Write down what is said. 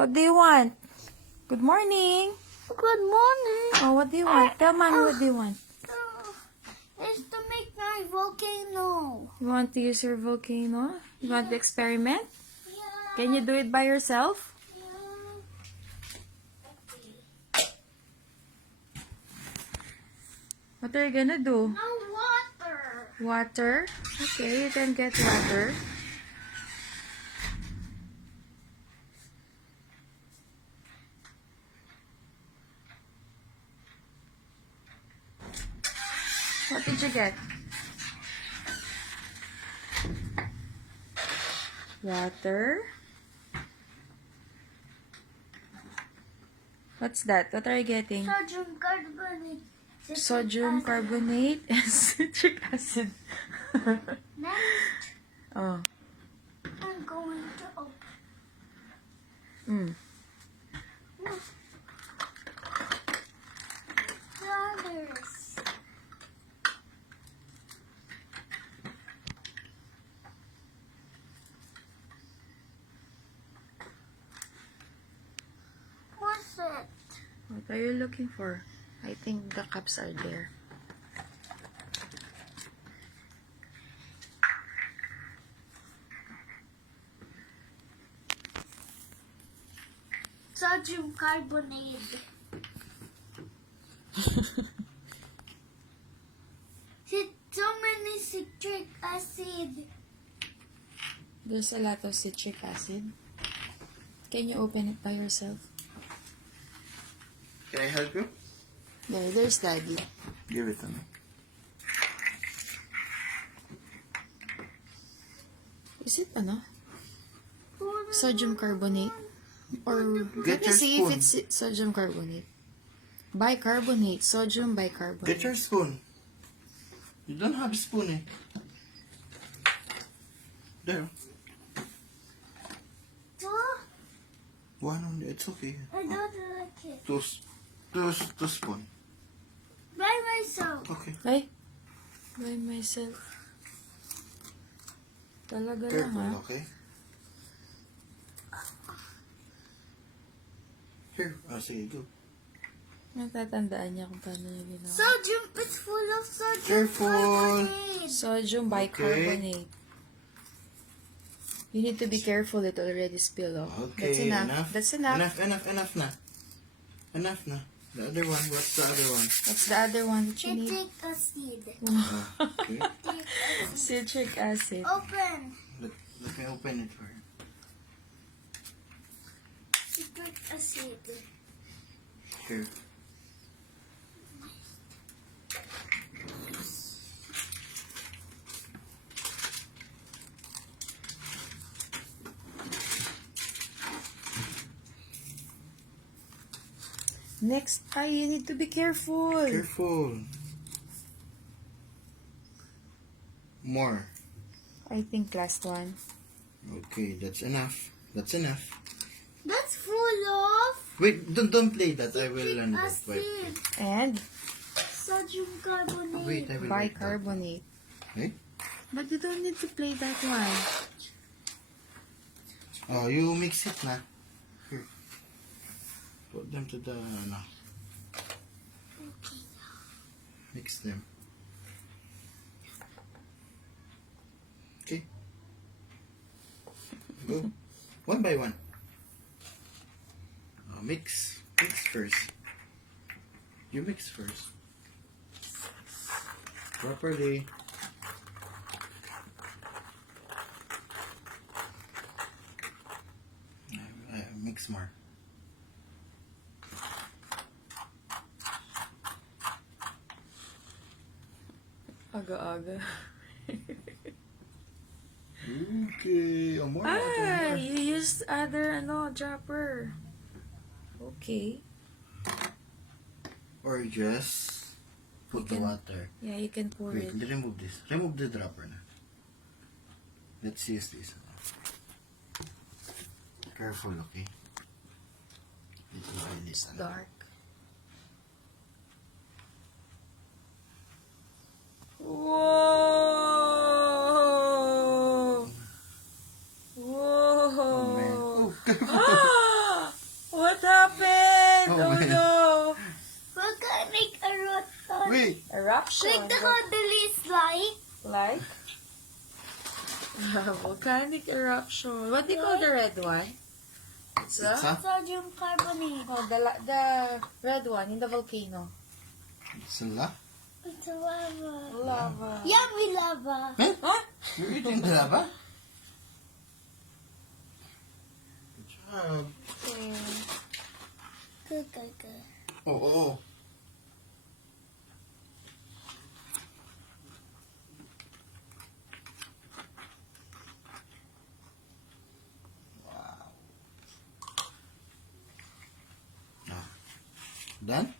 What do you want? Good morning. Good morning. Oh, what do you want? Tell mommy what do you want? It's to make my volcano. You want to use your volcano? You want to experiment? Yeah. Can you do it by yourself? What are you gonna do? No water. Water? Okay, you can get water. What did you get? Water. What's that? What are you getting? Sodium carbonate. Sodium carbonate and citric acid. Next, Oh. I'm going to open. Mm. Brothers. What's it? What are you looking for? I think the cups are there. Sodium carbonate. So many citric acid. There's a lot of citric acid. Can you open it by yourself? Can I help you? There's Daddy. Give it to me. Is it sodium carbonate? Or let Get me your see spoon. if it's sodium carbonate. Bicarbonate, sodium bicarbonate. Get your spoon. You don't have a spoon, eh? There. One only. It's okay. I don't like it. Two spoon. By myself. Okay. Ay, by myself. Talaga lang Careful, ha. okay? Here. Sige, go. Natatandaan niya kung paano niya ginawa. Sodium is full of sodium Careful. carbonate. Sodium bicarbonate. You need to be careful, it already spilled off. Okay, That's enough. That's enough. Enough na. Enough na. The other one. What's the other one? What's the other one that you need? Citric acid. Okay. Citric acid. Open. Let me open it for you. Citric acid. Here. Next, you need to be careful. Careful. More. I think last one. Okay, that's enough. That's enough. That's full of Wait, don't play that. I will learn that. acid. Wait. And Sodium carbonate. Wait, I will write that. bicarbonate. Okay? But you don't need to play that one. Oh, you mix it na. Here. Put them to the, mix them. Okay. Go. One by one. Mix. Mix first. You mix first. Properly. Mix more. Aga-aga. Okay. More. Ah, you used other dropper. Okay. Or just put the can- water. Yeah, you can pour Wait, it. remove this. Remove the dropper na. Let's use this. Careful, okay? Little by this. Dark. Whoa! Whoa! Oh, man. Oh, Ah! Oh man. no! Volcanic eruption. Wait. Eruption. Like the Cordilleras like. Like? Volcanic eruption. What do you call the red one? It's a? It's a Sodium carbonate. Oh, the red one in the volcano. sila. It's a lava. Lava. Yummy lava. Huh? Huh? You're eating the lava? Good job. Okay. Good. Oh. Wow. Ah. Done?